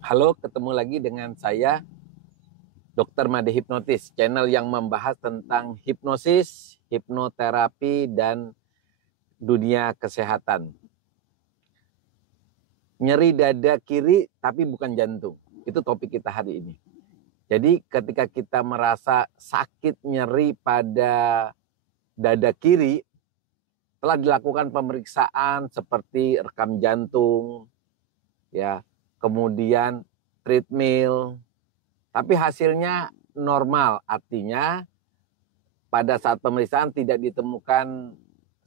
Halo, ketemu lagi dengan saya, Dr. Made Hipnotis, channel yang membahas tentang hipnosis, hipnoterapi, dan dunia kesehatan. Nyeri dada kiri tapi bukan jantung, itu topik kita hari ini. Jadi ketika kita merasa sakit nyeri pada dada kiri, telah dilakukan pemeriksaan seperti rekam jantung, ya, kemudian treadmill, tapi hasilnya normal, artinya pada saat pemeriksaan tidak ditemukan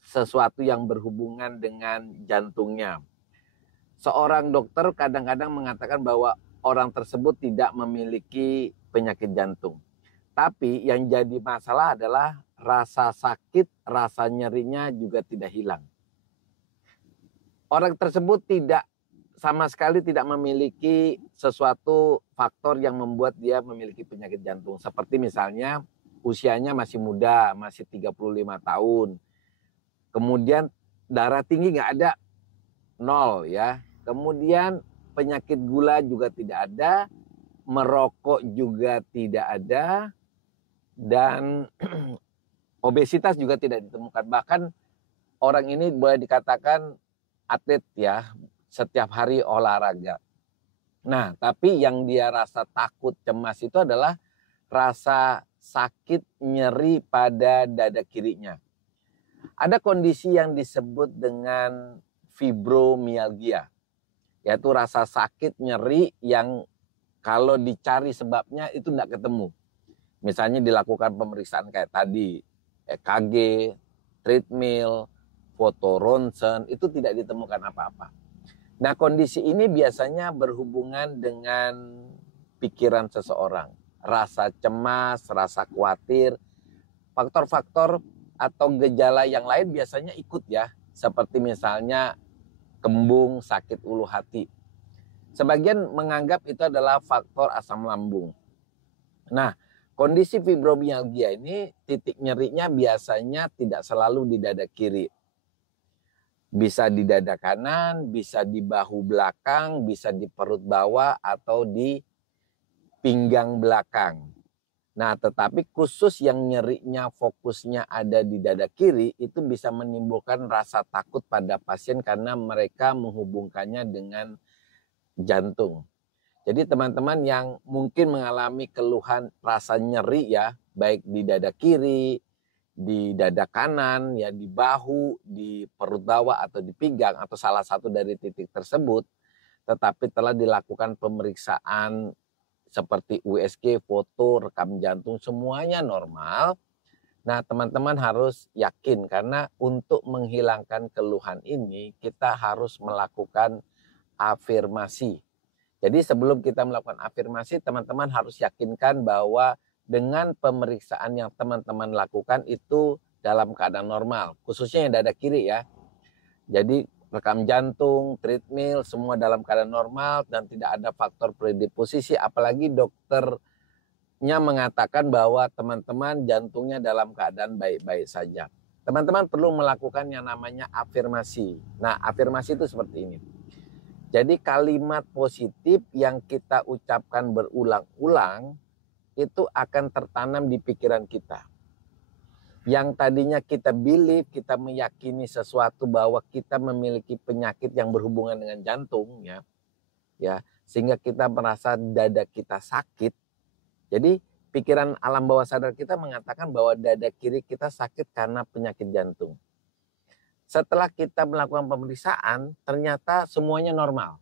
sesuatu yang berhubungan dengan jantungnya. Seorang dokter kadang-kadang mengatakan bahwa orang tersebut tidak memiliki penyakit jantung. Tapi yang jadi masalah adalah rasa sakit, rasa nyerinya juga tidak hilang. Orang tersebut sama sekali tidak memiliki sesuatu faktor yang membuat dia memiliki penyakit jantung. Seperti misalnya usianya masih muda, masih 35 tahun. Kemudian darah tinggi nggak ada, 0 ya. Kemudian penyakit gula juga tidak ada, merokok juga tidak ada, dan obesitas juga tidak ditemukan. Bahkan orang ini boleh dikatakan atlet ya, setiap hari olahraga. Nah, tapi yang dia rasa takut, cemas itu adalah rasa sakit nyeri pada dada kirinya. Ada kondisi yang disebut dengan fibromialgia, yaitu rasa sakit nyeri yang kalau dicari sebabnya itu tidak ketemu. Misalnya dilakukan pemeriksaan kayak tadi, EKG, treadmill, foto ronsen, itu tidak ditemukan apa-apa. Nah, kondisi ini biasanya berhubungan dengan pikiran seseorang, rasa cemas, rasa khawatir, faktor-faktor atau gejala yang lain biasanya ikut ya, seperti misalnya kembung, sakit ulu hati. Sebagian menganggap itu adalah faktor asam lambung. Nah, kondisi fibromialgia ini titik nyerinya biasanya tidak selalu di dada kiri. Bisa di dada kanan, bisa di bahu belakang, bisa di perut bawah, atau di pinggang belakang. Nah, tetapi khusus yang nyerinya fokusnya ada di dada kiri, itu bisa menimbulkan rasa takut pada pasien karena mereka menghubungkannya dengan jantung. Jadi teman-teman yang mungkin mengalami keluhan rasa nyeri ya, baik di dada kiri, di dada kanan, ya di bahu, di perut bawah atau di pinggang atau salah satu dari titik tersebut, tetapi telah dilakukan pemeriksaan seperti USG, foto, rekam jantung, semuanya normal. Nah, teman-teman harus yakin karena untuk menghilangkan keluhan ini kita harus melakukan afirmasi. Jadi sebelum kita melakukan afirmasi, teman-teman harus yakinkan bahwa dengan pemeriksaan yang teman-teman lakukan itu dalam keadaan normal, khususnya yang dada kiri ya. Jadi rekam jantung, treadmill, semua dalam keadaan normal dan tidak ada faktor predisposisi, apalagi dokternya mengatakan bahwa teman-teman jantungnya dalam keadaan baik-baik saja. Teman-teman perlu melakukan yang namanya afirmasi. Nah, afirmasi itu seperti ini. Jadi kalimat positif yang kita ucapkan berulang-ulang itu akan tertanam di pikiran kita. Yang tadinya kita believe, kita meyakini sesuatu bahwa kita memiliki penyakit yang berhubungan dengan jantung ya, sehingga kita merasa dada kita sakit. Jadi pikiran alam bawah sadar kita mengatakan bahwa dada kiri kita sakit karena penyakit jantung. Setelah kita melakukan pemeriksaan, ternyata semuanya normal.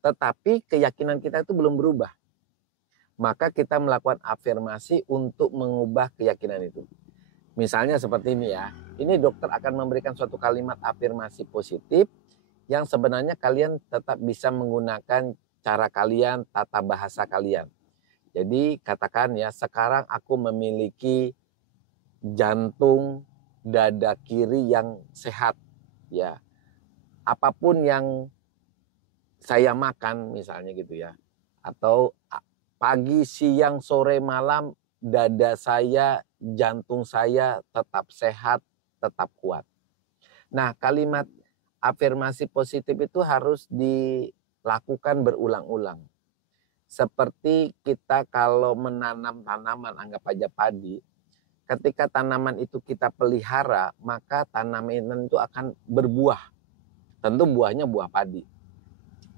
Tetapi keyakinan kita itu belum berubah. Maka kita melakukan afirmasi untuk mengubah keyakinan itu. Misalnya seperti ini ya, ini dokter akan memberikan suatu kalimat afirmasi positif yang sebenarnya kalian tetap bisa menggunakan cara kalian, tata bahasa kalian. Jadi katakan ya, sekarang aku memiliki jantung dada kiri yang sehat ya. Apapun yang saya makan misalnya gitu ya, atau pagi, siang, sore, malam, dada saya, jantung saya tetap sehat, tetap kuat. Nah, kalimat afirmasi positif itu harus dilakukan berulang-ulang. Seperti kita kalau menanam tanaman, anggap aja padi, ketika tanaman itu kita pelihara, maka tanaman itu akan berbuah. Tentu buahnya buah padi.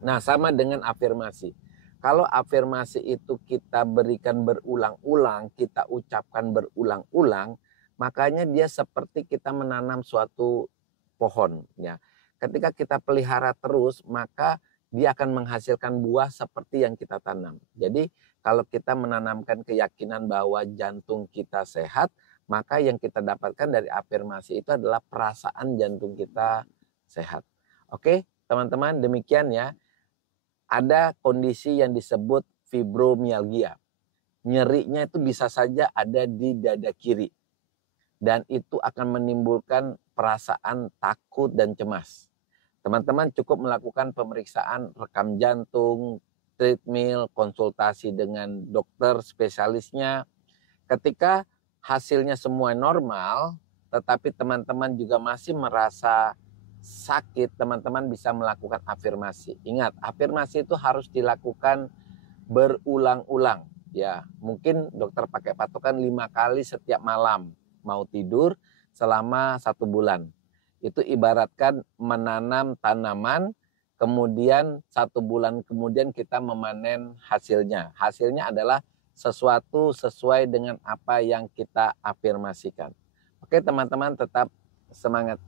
Nah, sama dengan afirmasi. Kalau afirmasi itu kita berikan berulang-ulang, kita ucapkan berulang-ulang, makanya dia seperti kita menanam suatu pohon, ya. Ketika kita pelihara terus, maka dia akan menghasilkan buah seperti yang kita tanam. Jadi kalau kita menanamkan keyakinan bahwa jantung kita sehat, maka yang kita dapatkan dari afirmasi itu adalah perasaan jantung kita sehat. Oke, teman-teman, demikian ya. Ada kondisi yang disebut fibromialgia. Nyerinya itu bisa saja ada di dada kiri. Dan itu akan menimbulkan perasaan takut dan cemas. Teman-teman cukup melakukan pemeriksaan rekam jantung, treadmill, konsultasi dengan dokter spesialisnya. Ketika hasilnya semua normal, tetapi teman-teman juga masih merasa sakit, teman-teman bisa melakukan afirmasi. Ingat, afirmasi itu harus dilakukan berulang-ulang. Ya, mungkin dokter pakai patokan 5 kali setiap malam mau tidur selama 1 bulan. Itu ibaratkan menanam tanaman, kemudian 1 bulan kemudian kita memanen hasilnya. Hasilnya adalah sesuatu sesuai dengan apa yang kita afirmasikan. Oke teman-teman, tetap semangat.